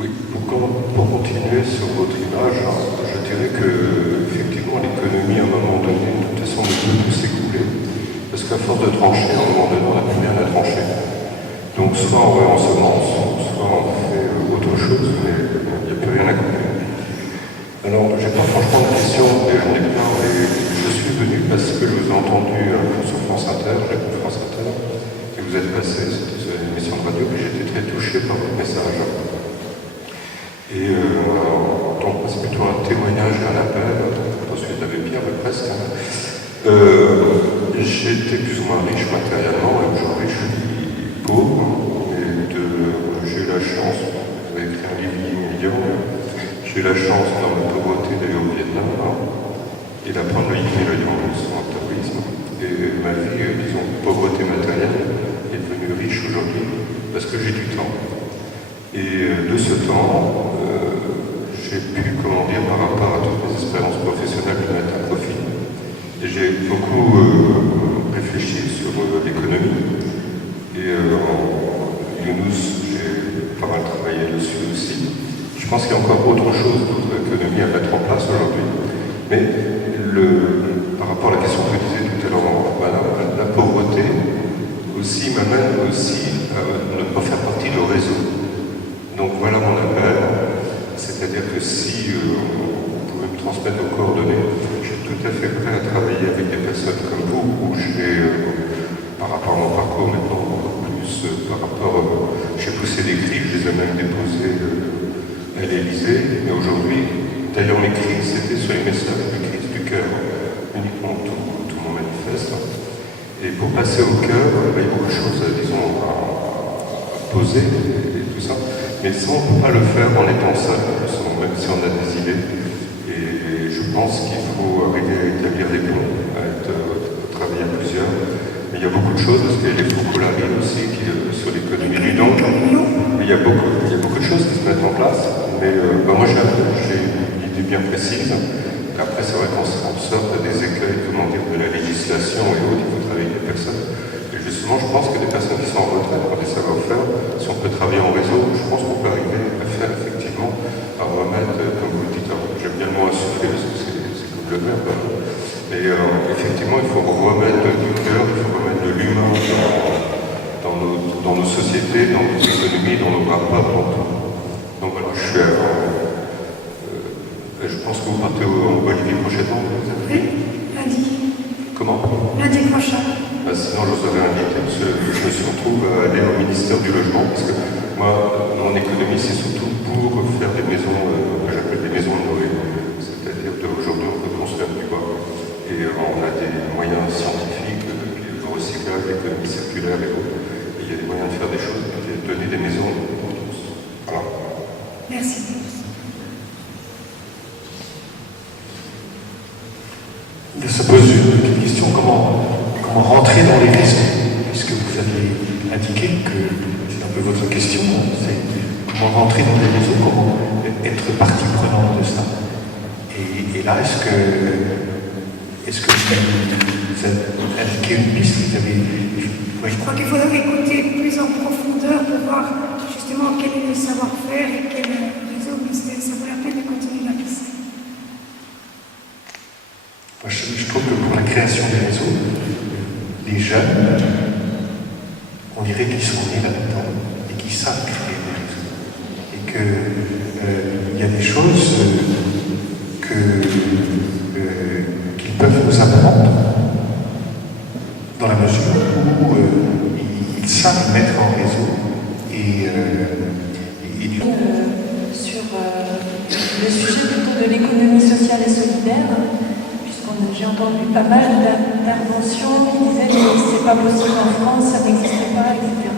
Oui, pour continuer sur votre image, je dirais que effectivement l'économie à un moment donné, de toute façon, ne peut plus s'écouler, parce qu'à force de trancher, à un moment donné, on n'a plus rien à trancher. Donc soit on réensemence, soit on fait autre chose, mais il n'y a plus rien à couper. Alors, je n'ai pas franchement de questions, mais j'en ai plein, et je suis venu parce que je vous ai entendu sur France Inter, j'écoute France Inter, et vous êtes passé, c'était sur une émission de radio, et j'ai été très touché par votre message. Et donc c'est plutôt un témoignage et un appel, pas celui d'Abbé Pierre, mais presque. J'ai été plus ou moins riche matériellement, et aujourd'hui je suis pauvre, et j'ai eu la chance, vous avez écrit un livre million, j'ai eu la chance dans ma pauvreté d'aller au Vietnam, et d'apprendre le yin et le yang, son taoïsme. Et ma vie, disons, pauvreté matérielle, est devenue riche aujourd'hui, parce que j'ai du temps. Et de ce temps, j'ai pu, comment dire, par rapport à toutes mes expériences professionnelles, me mettre à profit. Et j'ai beaucoup réfléchi sur l'économie. Et Younous, j'ai pas mal travaillé dessus aussi. Je pense qu'il y a encore autre chose, d'autres économies à mettre en place aujourd'hui. Mais par rapport à la question que vous disiez tout à l'heure, la pauvreté aussi m'amène aussi à ne pas faire partie de réseau. Donc voilà mon appel, c'est-à-dire que si vous pouvez me transmettre vos coordonnées, je suis tout à fait prêt à travailler avec des personnes comme vous, où j'ai, par rapport à mon parcours, maintenant encore plus, par rapport, j'ai poussé des cris, je les ai même déposés à l'Élysée, mais aujourd'hui, d'ailleurs mes cris, c'était sur les messages de crise du cœur, uniquement tout mon manifeste. Et pour passer au cœur, il y a beaucoup de choses, disons, à poser et tout ça. Mais ça, on ne peut pas le faire en étant seul, même si on a des idées. Et je pense qu'il faut arriver à établir des ponts, à travailler à plusieurs. Mais il y a beaucoup de choses, parce qu'il y a les Focolari aussi, sur l'économie du don. Il y a beaucoup de choses qui se mettent en place. Mais moi, j'ai une idée bien précise. Après, c'est vrai qu'on sorte des écueils, comment dire, de la législation et autres, il faut travailler avec des personnes. Et justement, je pense que des personnes qui sont en retraite ont des savoir-faire. Si on peut travailler en réseau, je pense qu'on peut arriver à faire effectivement, à remettre, comme vous le dites, j'aime bien le mot insuffler parce que c'est comme le verbe. Mais effectivement, il faut remettre du cœur, il faut remettre de l'humain dans nos sociétés, dans nos économies, dans nos rapports, dans tout. Donc voilà, je pense que vous partez en Bolivie prochainement. Oui, lundi. Comment? Lundi prochain. Sinon, je vous avais invité, parce que je me suis retrouvé à aller au ministère du Logement, parce que moi, mon économie, c'est surtout pour faire des maisons, que j'appelle des maisons de Noé. C'est-à-dire qu'aujourd'hui, on peut construire du bois. Et on a des moyens scientifiques, le recyclage, l'économie circulaire et autres. Et il y a des moyens de faire des choses, de donner des maisons pour tous. Voilà. Merci. Il se pose une question, comment rentrer dans les risques, puisque vous aviez indiqué que c'est un peu votre question, c'est comment rentrer dans les réseaux, comment être partie prenante de ça. Et là, est-ce que vous avez indiqué une piste, vous avez... Oui. Je crois qu'il faudrait écouter plus en profondeur pour voir justement quel est le savoir-faire et quel réseau, mais ça vaut la peine de continuer la piste. Je trouve que pour la création des réseaux, les jeunes, on dirait qu'ils sont nés là-dedans et qu'ils savent créer des réseaux. Et qu'il y a des choses qu'ils peuvent nous apprendre dans la mesure où ils savent mettre en réseau sur le sujet plutôt de l'économie sociale et solidaire. J'ai entendu pas mal d'interventions qui disaient que c'est pas possible en France, ça n'existe pas, etc.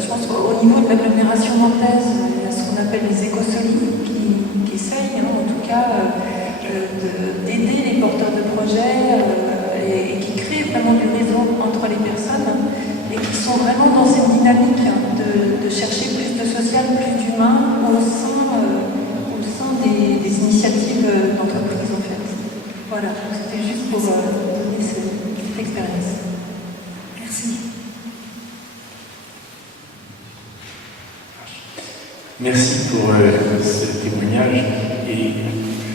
Je pense qu'au niveau de l'agglomération nantaise, il y a ce qu'on appelle les écosolides qui essayent, en tout cas, d'aider les porteurs de projets et qui créent vraiment du réseau entre les personnes et qui sont vraiment dans cette dynamique de chercher plus de social, plus d'humain au sein des initiatives d'entreprise, en fait. Voilà, c'était juste pour donner cette expérience. Merci. Merci pour ce témoignage. Et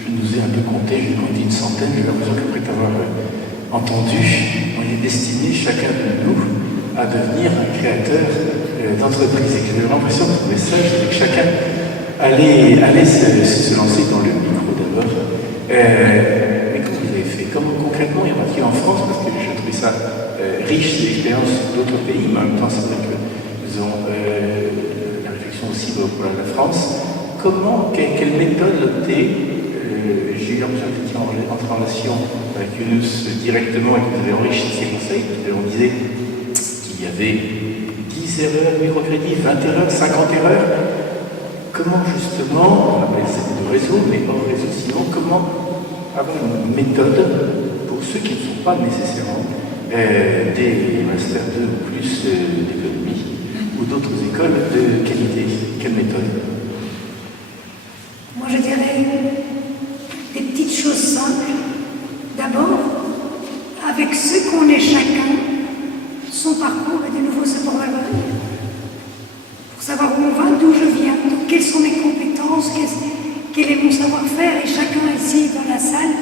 je nous ai un peu compté, j'ai compté une centaine. J'ai l'impression qu'après t'avoir entendu, on est destiné, chacun de nous, à devenir un créateur d'entreprise. Et j'ai l'impression que le message, c'est que chacun allait se lancer dans le micro d'abord. Mais comment vous avez fait? Comment concrètement il y en a-t-il en France? Parce que j'ai trouvé ça riche d'expériences d'autres pays, mais en même temps, c'est vrai que nous avons la réflexion aussi pour la France. Comment, quelle méthode opter? J'ai eu l'impression que vous étiez entré en relation avec Younous directement et que vous avez enrichi ses conseils. On disait qu'il y avait 10 erreurs de microcrédit, 20 erreurs, 50 erreurs. Comment justement, on appelle ça de réseau, mais hors réseau sinon, comment avoir une méthode pour ceux qui ne sont pas nécessairement des Master 2 ou plus d'économie ou d'autres écoles de qualité? Quelle méthode? Moi, je dirais des petites choses simples. D'abord, avec ce qu'on est chacun, son parcours et de nouveau ce qu'on va venir. Pour savoir où on va, d'où je viens, quelles sont mes compétences, quel est mon savoir-faire, et chacun ici dans la salle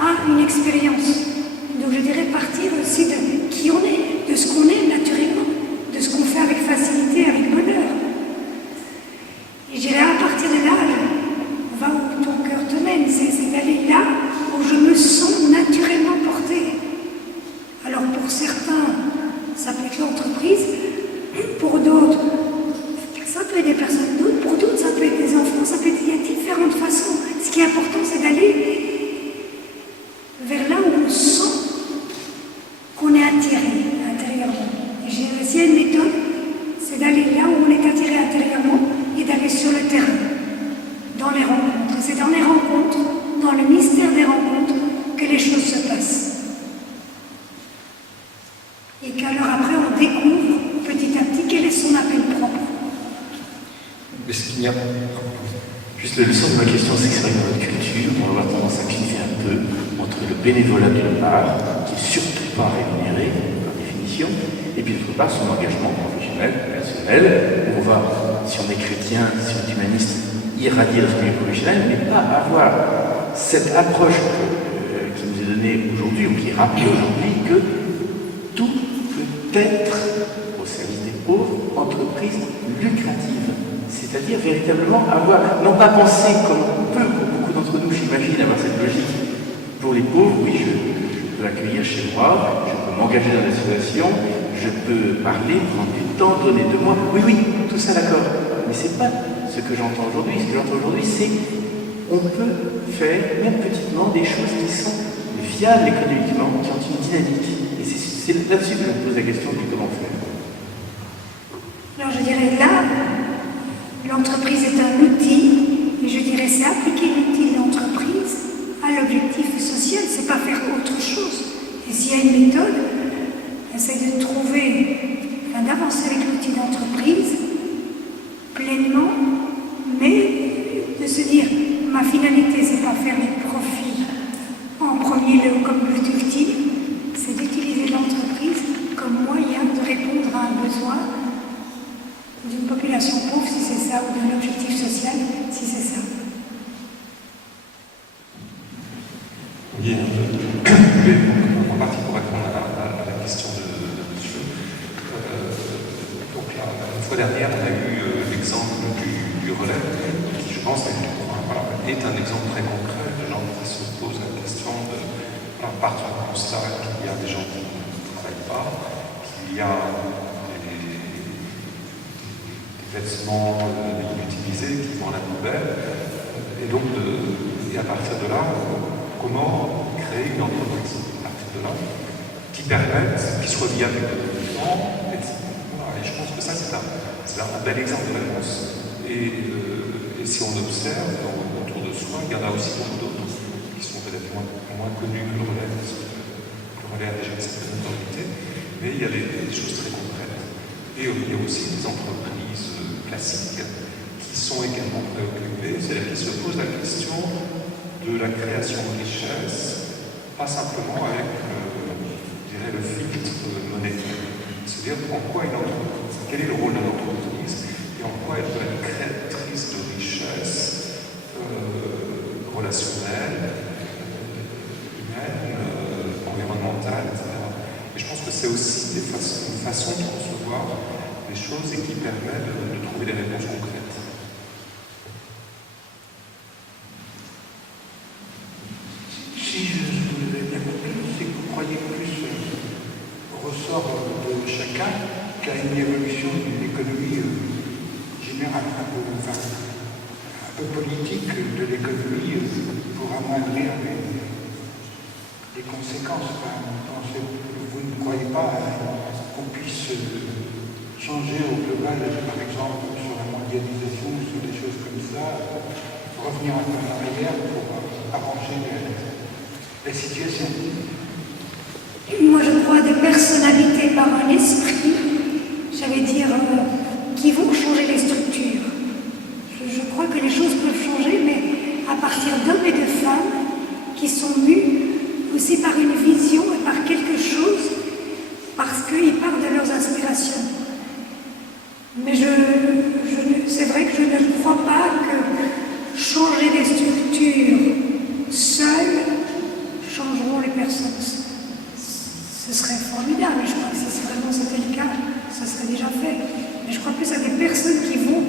a une expérience. Donc je dirais partir aussi de qui on est, de ce qu'on est naturellement, de ce qu'on fait avec facilité, avec bonheur. Et je dirais à partir de là, va où ton cœur te mène, c'est d'aller là où je me sens naturellement portée. Alors pour certains, ça peut être l'entreprise, pour d'autres, ça peut être des personnes d'autres, pour d'autres, ça peut être des enfants, ça peut être, il y a différentes façons. Ce qui est important, c'est d'aller vers là où on sent qu'on est attiré intérieurement. Et j'ai aussi une méthode, c'est d'aller là où on est attiré intérieurement et d'aller sur le terrain, dans les rencontres. C'est dans les rencontres, dans le mystère des rencontres, que les choses se passent. Et qu'alors après, on découvre petit à petit quel est son appel propre. Est-ce qu'il y a... Juste le sens de ma question, c'est que c'est vrai que dans notre culture, on va avoir tendance à cliver un peu entre le bénévolat d'une part, qui n'est surtout pas rémunéré par définition, et puis d'autre part son engagement professionnel, personnel, où on va, si on est chrétien, si on est humaniste, irradier notre vie professionnelle, mais pas avoir cette approche qui nous est donnée aujourd'hui, ou qui est rappelée aujourd'hui, que tout peut être, au service des pauvres, entreprise lucrative. C'est-à-dire véritablement avoir, non pas penser comme on peut, pour beaucoup d'entre nous, j'imagine, avoir cette logique. Pour les pauvres, oui, je peux accueillir chez moi, je peux m'engager dans l'association, je peux parler, prendre du temps, donner de moi. Oui, tout ça d'accord. Mais ce n'est pas ce que j'entends aujourd'hui. Ce que j'entends aujourd'hui, c'est qu'on peut faire, même petitement, des choses qui sont viables économiquement, qui ont une dynamique. Et c'est là-dessus que je me pose la question du comment faire. Alors je dirais là, l'entreprise est un outil, et je dirais c'est appliquer l'outil de l'entreprise à l'objectif social, c'est pas faire autre chose. Et s'il y a une méthode, c'est de trouver, d'avancer avec l'outil d'entreprise pleinement, mais de se dire ma finalité c'est pas faire les profits en premier lieu comme but ultime, c'est d'utiliser l'entreprise comme moyen de répondre à un besoin d'une population pauvre, si c'est ça, ou d'un objectif social, si c'est ça. Oui, en partie pour répondre à la question de monsieur. Donc là, une fois dernière, on a eu l'exemple du relais, qui je pense est un exemple très concret de gens qui se posent la question de, partent d'un constat qu'il y a des gens qui ne travaillent pas, qu'il y a des vêtements inutilisés qui vont à la poubelle, et donc et à partir de là, comment créer une entreprise à partir de là qui permette, qui soit viable économiquement, etc. Voilà. Et je pense que ça, c'est un bel exemple de réponse. Et si on observe autour de soi, il y en a aussi beaucoup d'autres qui sont peut-être moins connus que le relais, parce que le relais a déjà une certaine autorité, mais il y a des choses très concrètes. Et il y a aussi des entreprises classiques qui sont également préoccupées, c'est-à-dire qui se posent la question de la création de richesse, pas simplement avec, je dirais, le filtre monétaire. C'est-à-dire en quoi une entreprise, quel est le rôle de l'entreprise et en quoi elle peut être créatrice choses et qui permet de trouver des réponses concrètes. Si je vous ai bien compris, c'est que vous croyez plus au ressort de chacun qu'à une évolution d'une économie générale, un peu politique de l'économie pour amoindrir les conséquences. Vous ne croyez pas qu'on puisse changer au global, par exemple, sur la mondialisation, sur des choses comme ça, revenir un peu en arrière pour arranger la situation? Moi, je crois à des personnalités par un esprit, j'allais dire, qui vont changer les structures. Je crois que les choses peuvent changer, mais à partir d'hommes et de femmes qui sont mus aussi par une vision et par quelque chose, parce qu'ils partent de leurs aspirations. Mais c'est vrai que je ne crois pas que changer les structures seules changeront les personnes. Ce serait formidable, je crois que si vraiment c'était le cas, ce serait déjà fait. Mais je crois plus à des personnes qui vont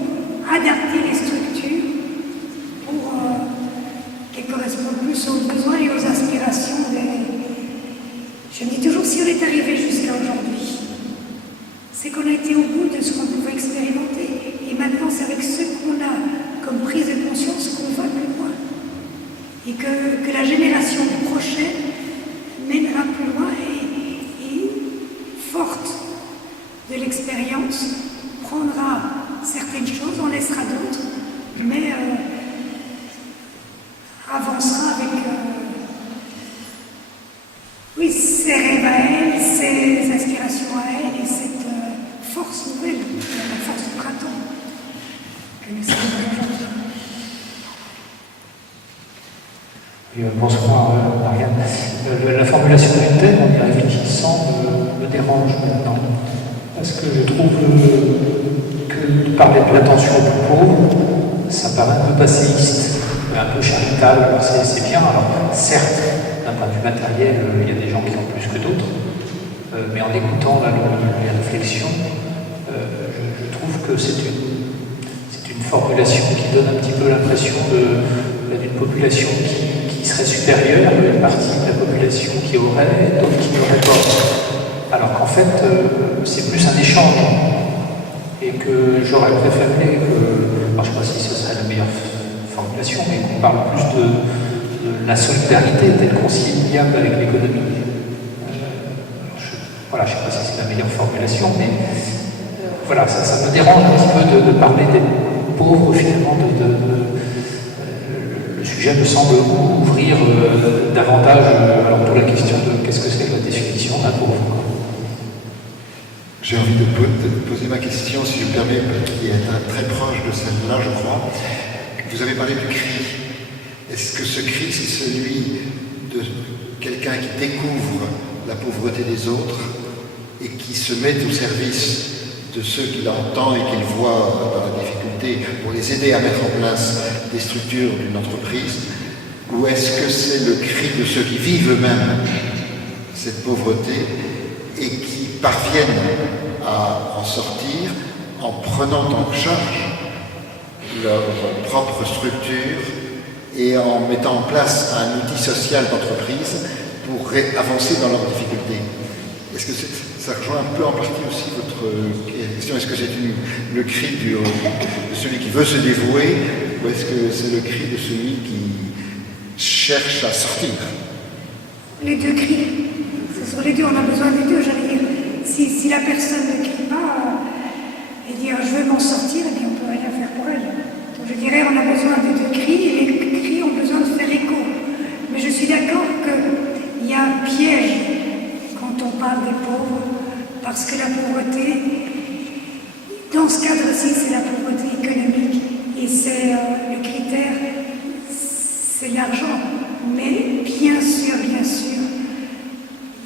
adapter les structures pour qu'elles correspondent plus aux besoins et aux aspirations des... Je me dis toujours, si on est arrivé jusqu'à aujourd'hui, c'est qu'on a été au bout de ce qu'on pouvait expérimenter. Et maintenant, c'est avec ce qu'on a comme prise de conscience qu'on va plus loin. Et que la génération prochaine mènera plus loin et forte de l'expérience, prendra certaines choses, en laissera d'autres, mais avancera avec oui, ses rêves à elle, ses aspirations à elle et cette force nouvelle, la force du printemps que nous sommes aujourd'hui. Bonsoir Marianne. La formulation du thème, on y réfléchissant, me dérange maintenant. Parce que je trouve que parler de l'attention aux plus pauvres, ça paraît un peu passéiste, un peu charitable. Alors c'est bien. Alors certes, d'un point de vue matériel, il y a des gens qui ont plus que d'autres. Mais en écoutant les réflexions, je trouve que c'est une formulation qui donne un petit peu l'impression d'une population qui serait supérieure, une partie de la population qui aurait, d'autres qui n'auraient pas. Alors qu'en fait, c'est plus un échange. Et que j'aurais préféré que, alors je ne sais pas si ce serait la meilleure formulation, mais qu'on parle plus de la solidarité telle conciliable avec l'économie. Voilà, je ne sais pas si c'est la meilleure formulation, mais voilà, ça me dérange un petit peu de parler des pauvres, finalement, le sujet me semble ouvrir davantage alors pour la question de qu'est-ce que c'est la définition d'un pauvre. J'ai envie de poser ma question, si je me permets, qui est très proche de celle-là, je crois. Vous avez parlé du cri. Est-ce que ce cri, c'est celui de quelqu'un qui découvre la pauvreté des autres et qui se met au service de ceux qu'il entend et qu'il voit dans la difficulté pour les aider à mettre en place des structures d'une entreprise? Ou est-ce que c'est le cri de ceux qui vivent eux-mêmes cette pauvreté et qui parviennent à en sortir en prenant en charge leur propre structure et en mettant en place un outil social d'entreprise pour avancer dans leurs difficultés? Est-ce que ça rejoint un peu en partie aussi votre question? Est-ce que c'est le cri de celui qui veut se dévouer ou est-ce que c'est le cri de celui qui cherche à sortir? Les deux cris. Ce sont les deux, on a besoin des deux, j'allais dire. Si la personne ne crie pas et dit je veux m'en sortir, eh bien on ne peut rien faire pour elle. Donc je dirais on a besoin des deux cris et les cris ont besoin de faire écho. Mais je suis d'accord qu'il y a un piège quand on parle des pauvres, parce que la pauvreté, dans ce cadre-ci, c'est la pauvreté économique et c'est le critère, c'est l'argent. Mais bien sûr, il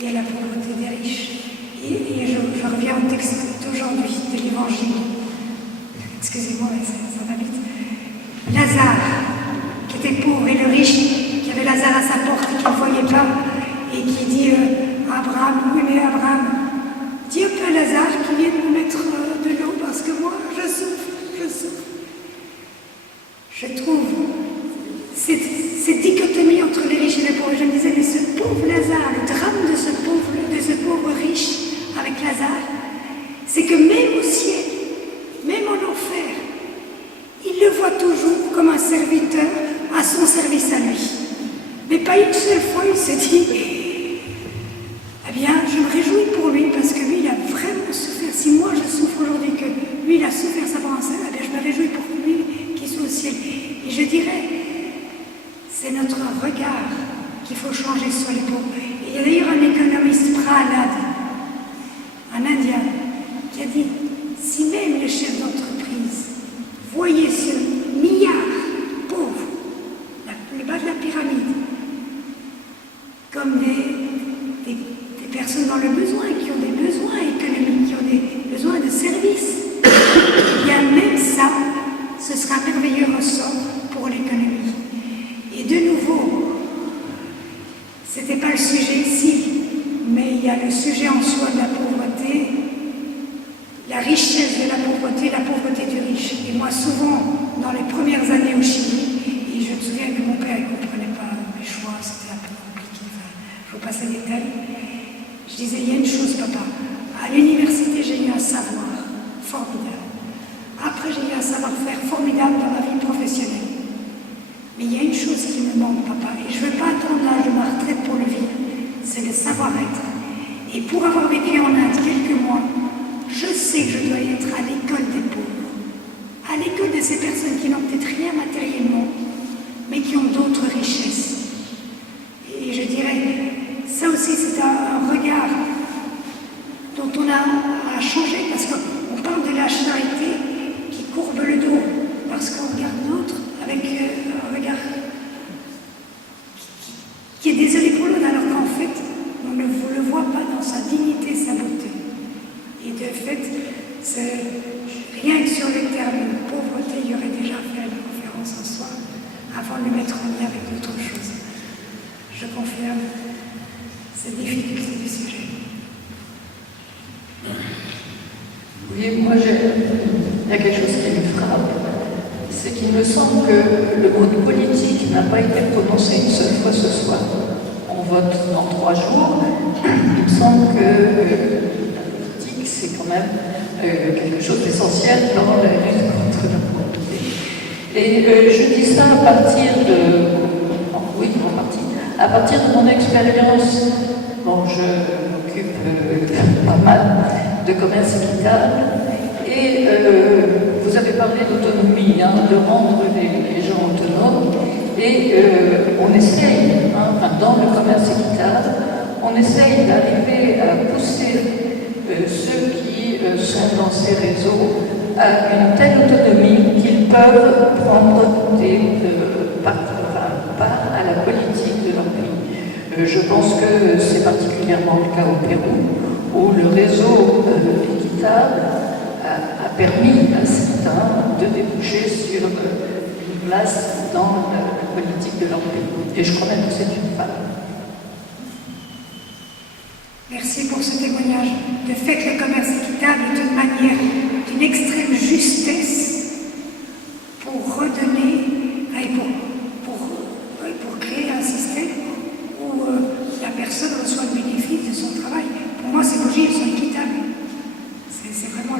y a la pauvreté des riches. Et je reviens au texte d'aujourd'hui de l'Évangile. Excusez-moi, mais ça va vite. Lazare, qui était pauvre, et le riche, qui avait Lazare à sa porte et qui ne voyait pas, et qui dit Abraham, oui mais Abraham, dis un peu à Lazare qui vienne nous mettre de l'eau par je trouve cette dichotomie entre les riches et les pauvres. Je me disais, mais ce pauvre Lazare, le drame de ce pauvre riche avec Lazare, c'est que même au ciel, même en enfer, il le voit toujours comme un serviteur à son service à lui. Mais pas une seule fois il s'est dit, eh bien, je me réjouis pour lui parce que lui, il a vraiment souffert. Si moi je souffre aujourd'hui, que lui, il a souffert sa pensée, eh bien, je me réjouis pour lui qui soit au ciel. Et je dirais, c'est notre regard qu'il faut changer sur les pauvres. Et il y a d'ailleurs un économiste, Prahalad, un Indien, qui a dit, si même les chefs d'entreprise voyaient ce milliard pauvres, le bas de la pyramide, comme des personnes dans le besoin, qui ont des besoins économiques, qui ont des besoins de services, eh bien même ça, ce sera un merveilleux ressort pour l'économie. Et de nouveau, c'était pas le sujet ici, mais il y a le sujet en soi de la pauvreté, la richesse de la pauvreté du riche. Et moi, souvent, dans les premières années au Chili, et je me souviens que mon père ne comprenait pas mes choix, c'était un peu compliqué, enfin, je vous passe les détails. Je disais, il y a une chose, papa, à l'université, j'ai eu un savoir formidable. Après, j'ai eu un savoir-faire formidable dans ma vie professionnelle. Mais il y a une chose qui me manque, papa, et je ne veux pas attendre l'âge de ma retraite pour le vivre, c'est le savoir-être. Et pour avoir vécu en Inde quelques mois, je sais que je dois être à l'école des pauvres, à l'école de ces personnes qui n'ont peut-être rien matériellement, mais qui ont d'autres richesses. Et je dirais, ça aussi c'est un regard dont on a à changer, parce qu'on parle de la charité qui courbe le dos, parce qu'on regarde l'autre avec un regard qui est désolé pour l'autre, alors qu'en fait, on ne le voit pas dans sa dignité, sa beauté. Et de fait, c'est rien que sur le terme pauvreté, il y aurait déjà fait une conférence en soi, avant de le mettre en lien avec d'autres choses. Je confirme cette difficulté du sujet. Oui, moi, il y a quelque chose qui me frappe, c'est qu'il me semble que le mot de politique n'a pas été prononcé une seule fois ce soir. On vote dans 3 jours. Il me semble que la politique, c'est quand même quelque chose d'essentiel dans la lutte contre la pauvreté. Et je dis ça à partir de mon expérience. Bon, je m'occupe pas mal de commerce équitable. Et vous avez parlé d'autonomie, de rendre les gens autonomes. Et on essaye, dans le commerce équitable, on essaye d'arriver à pousser ceux qui sont dans ces réseaux à une telle autonomie qu'ils peuvent prendre part à la politique de leur pays. Je pense que c'est particulièrement le cas au Pérou, où le réseau équitable a permis à certains de déboucher sur une place dans la politique de leur pays. Et je crois même que c'est une femme. Merci pour ce témoignage. De fait, le commerce équitable est une manière d'une extrême justesse pour redonner et pour créer un système où la personne reçoit le bénéfice de son travail. Pour moi, ces logiques sont équitables. C'est vraiment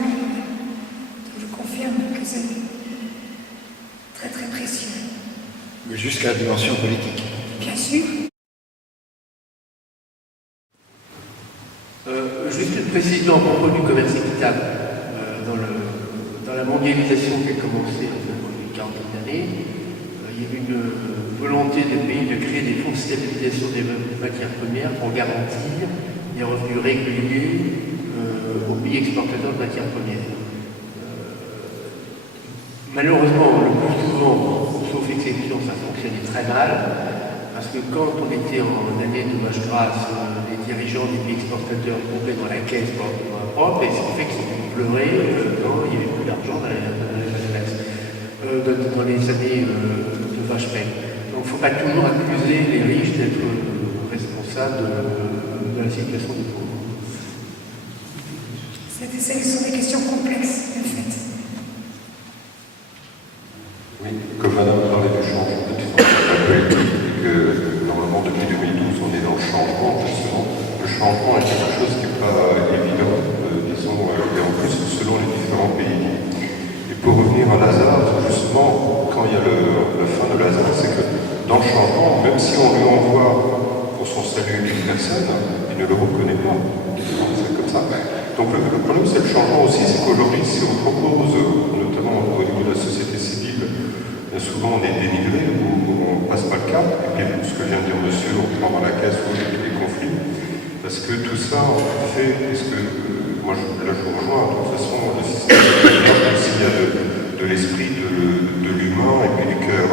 je confirme que c'est très très précieux. Mais jusqu'à la dimension politique. Bien sûr. Juste une précision à propos du commerce équitable. Dans la mondialisation qui a commencé depuis une quarantaine d'années, il y avait une volonté des pays de créer des fonds de stabilisation des matières premières pour garantir des revenus réguliers aux pays exportateurs de matières premières. Malheureusement, le plus souvent, sauf exception, ça fonctionnait très mal. Parce que quand on était en année de vache grasse, les dirigeants des pays exportateurs tombaient dans la caisse pour leur propre, et ce qui fait qu'ils pleuraient quand il n'y avait plus d'argent dans la caisse, dans les années de vache maigre. Donc il ne faut pas toujours accuser les riches d'être responsables de la situation des pauvres. Ce sont des questions complexes, en fait. Oui, comme Madame même si on lui envoie pour son salut une personne, il ne le reconnaît pas. C'est comme ça. Donc le problème, c'est le changement aussi, c'est qu'aujourd'hui, si on propose, notamment au niveau de la société civile, souvent on est dénigré ou on ne passe pas le cap, et puis ce que vient de dire monsieur, on prend dans la caisse où il y a tous les conflits, parce que tout ça, en fait, puisque moi là je vous rejoins, de toute façon, le système s'il y a de l'esprit, de l'humain et puis du cœur.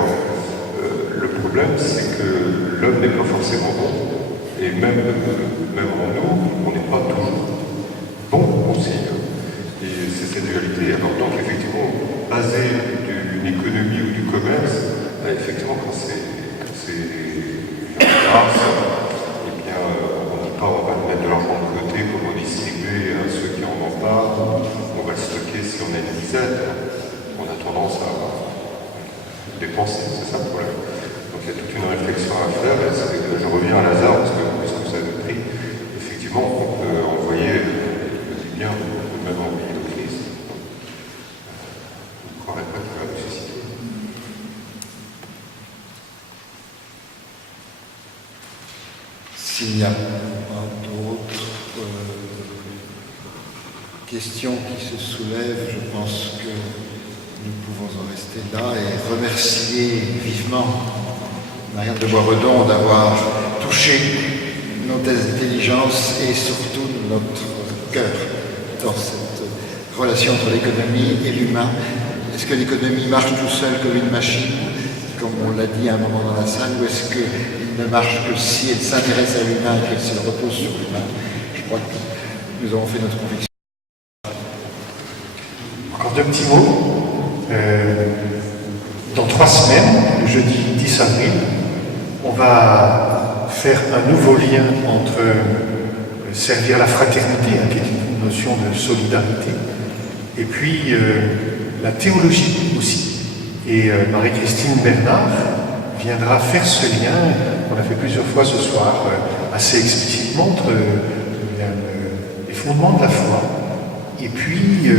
Le problème, c'est que l'homme n'est pas forcément bon, et même en nous, on n'est pas toujours bon aussi. Et c'est cette dualité. Alors donc, effectivement, basé d'une économie ou du commerce, effectivement, quand c'est grâce, eh bien, on n'a pas, on va mettre de l'argent de côté pour redistribuer à ceux qui en ont pas, on va le stocker si on a une disette. On a tendance à dépenser, c'est ça le problème. Donc il y a toute une réflexion à faire, et je reviens à Lazare, parce que vous avez pris, effectivement, on peut envoyer du bien, même envoyer le Christ. Je ne croirais pas qu'il va ressusciter. S'il n'y a pas d'autres questions qui se soulèvent, je pense que nous pouvons en rester là et remercier vivement Marianne de Boisredon d'avoir touché notre intelligence et surtout notre cœur dans cette relation entre l'économie et l'humain. Est-ce que l'économie marche tout seul comme une machine, comme on l'a dit à un moment dans la salle, ou est-ce qu'elle ne marche que si elle s'intéresse à l'humain et qu'elle se repose sur l'humain? Je crois que nous avons fait notre conviction. Encore deux petits mots. Dans 3 semaines, le jeudi 10 avril, on va faire un nouveau lien entre servir la fraternité, qui est une notion de solidarité, et puis la théologie aussi. Et Marie-Christine Bernard viendra faire ce lien, qu'on a fait plusieurs fois ce soir, assez explicitement, entre les fondements de la foi et puis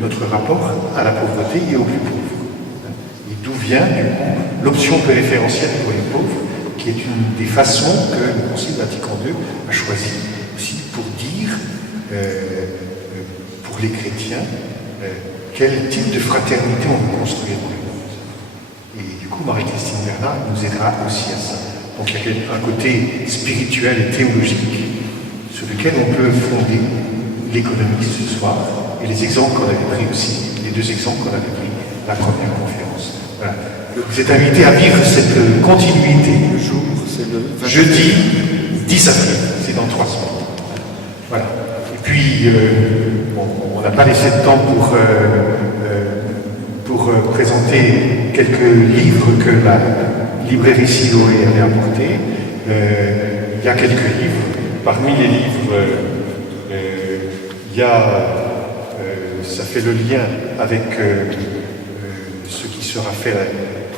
notre rapport à la pauvreté et aux plus pauvres. Et d'où vient, du coup, l'option préférentielle pour les pauvres, qui est une des façons que le Concile Vatican II a choisi aussi pour dire, pour les chrétiens, quel type de fraternité on veut construire dans le monde. Et du coup, Marie-Christine Bernard nous aidera aussi à ça. Donc il y a un côté spirituel et théologique sur lequel on peut fonder l'économie ce soir, et les exemples qu'on avait pris aussi, les 2 exemples qu'on avait pris la première conférence. Voilà. Vous êtes invités à vivre cette continuité. Le jour, c'est le jeudi 10 avril, c'est dans 3 semaines. Voilà. Et puis, on n'a pas laissé de temps pour présenter quelques livres que la librairie Siloé avait apportés. Il y a quelques livres. Parmi les livres, il y a, ça fait le lien avec ce qui sera fait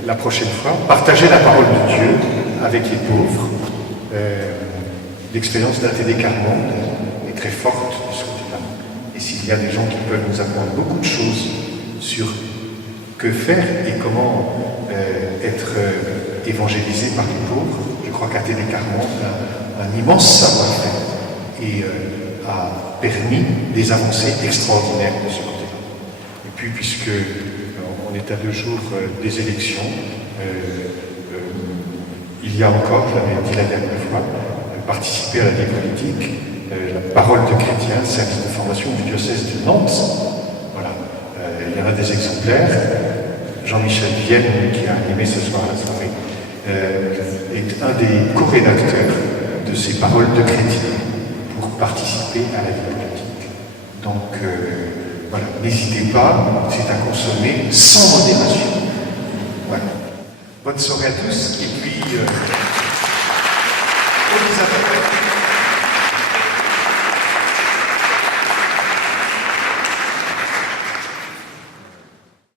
la prochaine fois, partager la parole de Dieu avec les pauvres. L'expérience d'Athénée Carmonde est très forte de ce côté-là. Et s'il y a des gens qui peuvent nous apprendre beaucoup de choses sur que faire et comment être évangélisé par les pauvres, je crois qu'Athénée Carmonde a un immense savoir-faire et a permis des avancées extraordinaires de ce côté-là. Et puis, puisque on est à 2 jours des élections, il y a encore, je l'avais dit la dernière fois, participer à la vie politique, la parole de chrétien, service de formation du diocèse de Nantes. Voilà. Il y en a des exemplaires. Jean-Michel Vienne, qui a animé ce soir la soirée, est un des co-rédacteurs de ces paroles de chrétien pour participer à la vie politique. Donc, voilà, n'hésitez pas, c'est à consommer sans modération. Voilà. Bonne soirée à tous, et puis, on vous appelle.